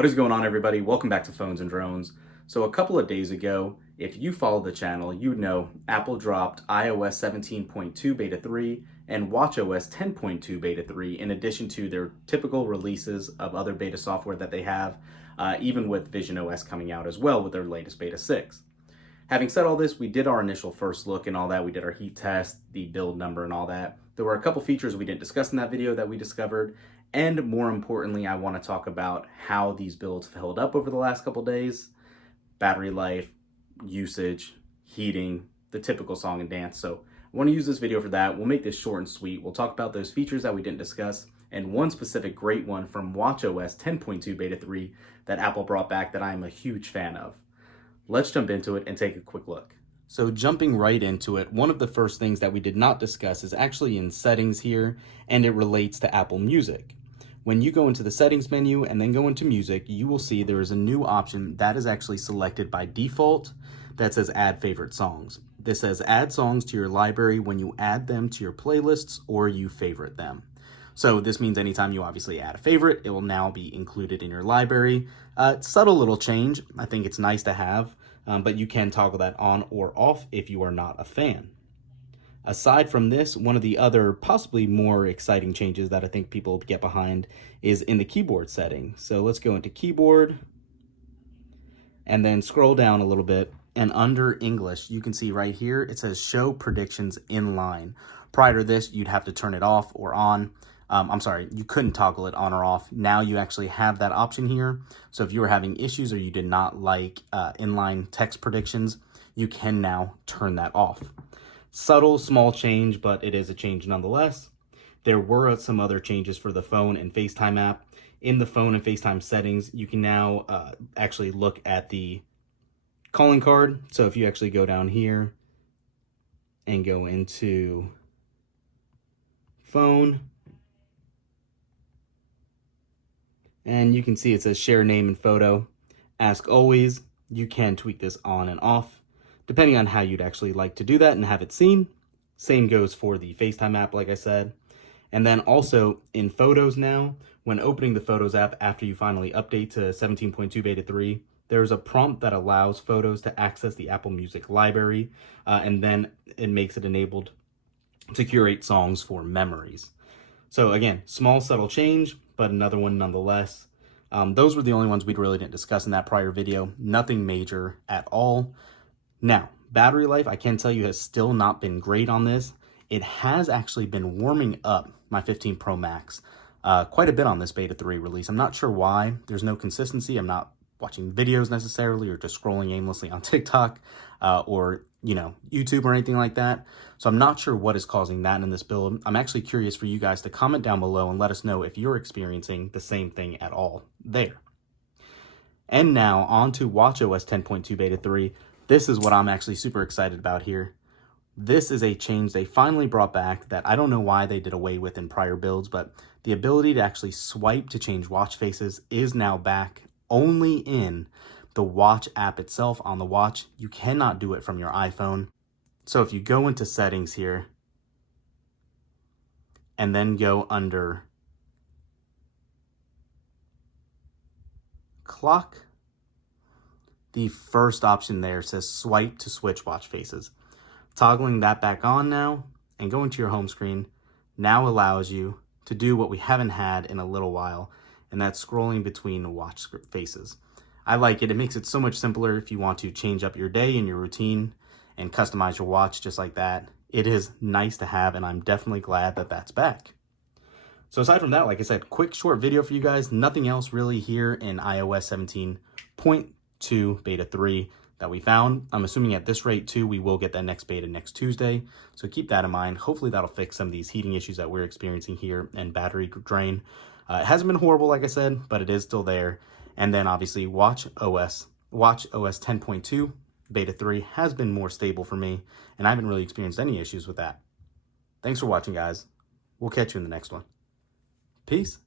What is going on, everybody? Welcome back to Phones and Drones. So a couple of days ago, if you follow the channel, you know Apple dropped iOS 17.2 Beta 3 and watchOS 10.2 Beta 3 in addition to their typical releases of other beta software that they have, even with visionOS coming out as well with their latest Beta 6. Having said all this, we did our initial first look and all that. We did our heat test, the build number and all that. There were a couple features we didn't discuss in that video that we discovered. And more importantly, I want to talk about how these builds have held up over the last couple days, battery life, usage, heating, the typical song and dance. So I want to use this video for that. We'll make this short and sweet. We'll talk about those features that we didn't discuss and one specific great one from watchOS 10.2 Beta 3 that Apple brought back that I'm a huge fan of. Let's jump into it and take a quick look. So jumping right into it, one of the first things that we did not discuss is actually in settings here, and it relates to Apple Music. When you go into the settings menu and then go into music, you will see there is a new option that is actually selected by default that says add favorite songs. This says add songs to your library when you add them to your playlists or you favorite them. So this means anytime you obviously add a favorite, it will now be included in your library. Subtle little change. I think it's nice to have, but you can toggle that on or off if you are not a fan. Aside from this, one of the other possibly more exciting changes that I think people get behind is in the keyboard setting. So let's go into keyboard and then scroll down a little bit. And under English, you can see right here, it says show predictions in line. Prior to this, you'd have to turn it off or on. You couldn't toggle it on or off. Now you actually have that option here. So if you were having issues or you did not like inline text predictions, you can now turn that off. Subtle, small change, but it is a change nonetheless. There were some other changes for the phone and FaceTime app. In the phone and FaceTime settings, you can now actually look at the calling card. So if you actually go down here and go into phone, and you can see it says share name and photo. Ask always. You can tweak this on and off, depending on how you'd actually like to do that and have it seen. Same goes for the FaceTime app, like I said. And then also in Photos now, when opening the Photos app after you finally update to 17.2 Beta 3, there's a prompt that allows Photos to access the Apple Music library, and then it makes it enabled to curate songs for memories. So again, small, subtle change, but another one nonetheless. Those were the only ones we really didn't discuss in that prior video. Nothing major at all. Now, battery life, I can tell you, has still not been great on this. It has actually been warming up my 15 Pro Max quite a bit on this Beta 3 release. I'm not sure why. There's no consistency. I'm not watching videos necessarily or just scrolling aimlessly on TikTok or YouTube or anything like that. So I'm not sure what is causing that in this build. I'm actually curious for you guys to comment down below and let us know if you're experiencing the same thing at all there. And now on to watchOS 10.2 Beta 3. This is what I'm actually super excited about here. This is a change they finally brought back that I don't know why they did away with in prior builds, but the ability to actually swipe to change watch faces is now back only in the Watch app itself on the watch. You cannot do it from your iPhone. So if you go into settings here and then go under clock, the first option there says swipe to switch watch faces. Toggling that back on now and going to your home screen now allows you to do what we haven't had in a little while, and that's scrolling between watch faces. I like it. It makes it so much simpler if you want to change up your day and your routine and customize your watch just like that. It is nice to have, and I'm definitely glad that that's back. So aside from that, like I said, quick short video for you guys. Nothing else really here in iOS 17.2 Beta 3 that we found. I'm assuming at this rate too, we will get that next beta next Tuesday. So keep that in mind. Hopefully that'll fix some of these heating issues that we're experiencing here and battery drain. It hasn't been horrible, like I said, but it is still there. And then obviously watchOS 10.2 Beta 3 has been more stable for me, and I haven't really experienced any issues with that. Thanks for watching, guys. We'll catch you in the next one. Peace.